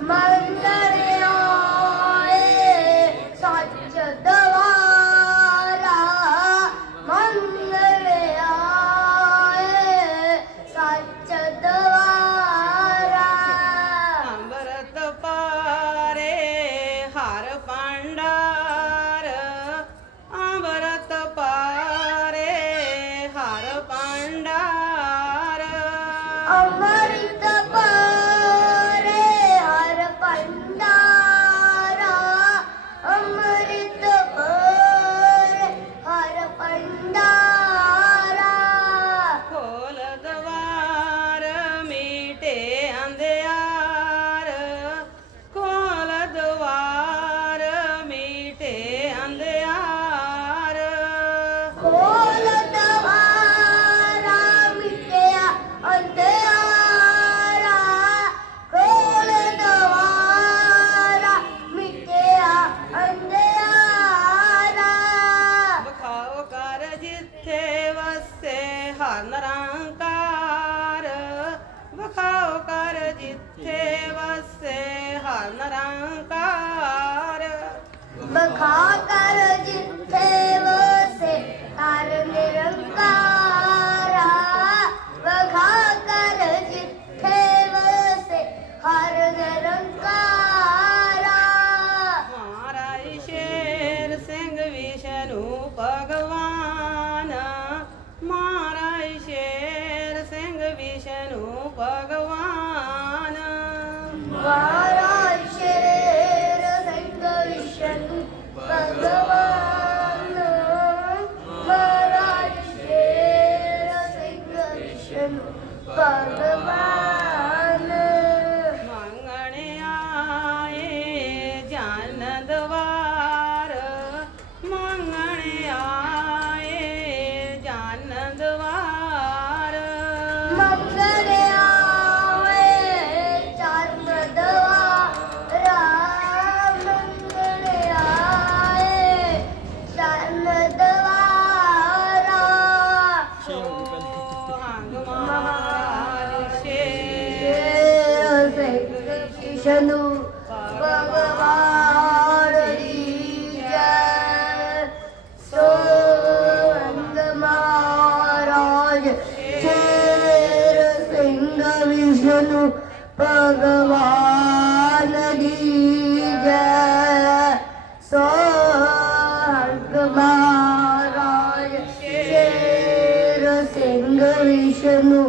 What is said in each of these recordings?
Mother ਜਿੱਥੇ ਵਸੇ ਹਰ ਨਿਰੰਕਾਰ ਵਖਾਓ ਕਰ ਜਿੱਥੇ ਵਸੇ ਹਰ ਨਿਰੰਕਾਰ ਵਖਾ ਕਰ ਜਿੱਥੇ ਵਸੇ વિષ્ણુ ભગવાન જય સોંગ મહારાજ શેર સિંહ વિષ્ણુ ભગવાન જય સોંગ મહારાજ विष्णु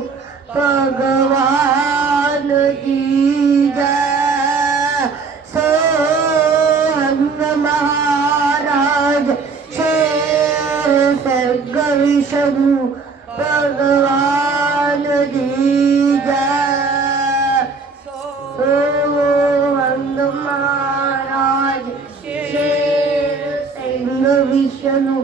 भगवान की जय। सो महाराज, शेर सर्ग विष्णु भगवान की जय। सो महाराज, शेर सर्ग विष्णु